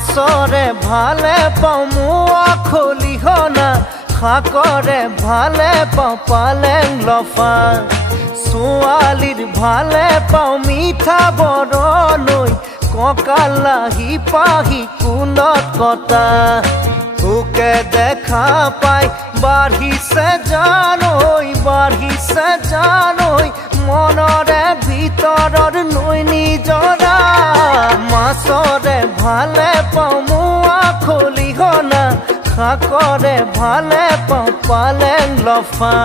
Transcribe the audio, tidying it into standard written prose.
মাছৰে ভালে পাওঁ মোৱা খলিহনা শাকৰে ভালে পাওঁ পালেং লফা ছোৱালীৰ ভালে পাওঁ মিঠা বৰণৈ কঁকালাহি পাহি কুলত কটা তোকে দেখা পাই বাঢ়িছে জানৈ মনৰে ভিতৰৰ নৈ নিজৰা মাছৰে ভালে পাওঁ মোৱা খলিহনা শাকৰে ভালে পাওঁ পালেং লফা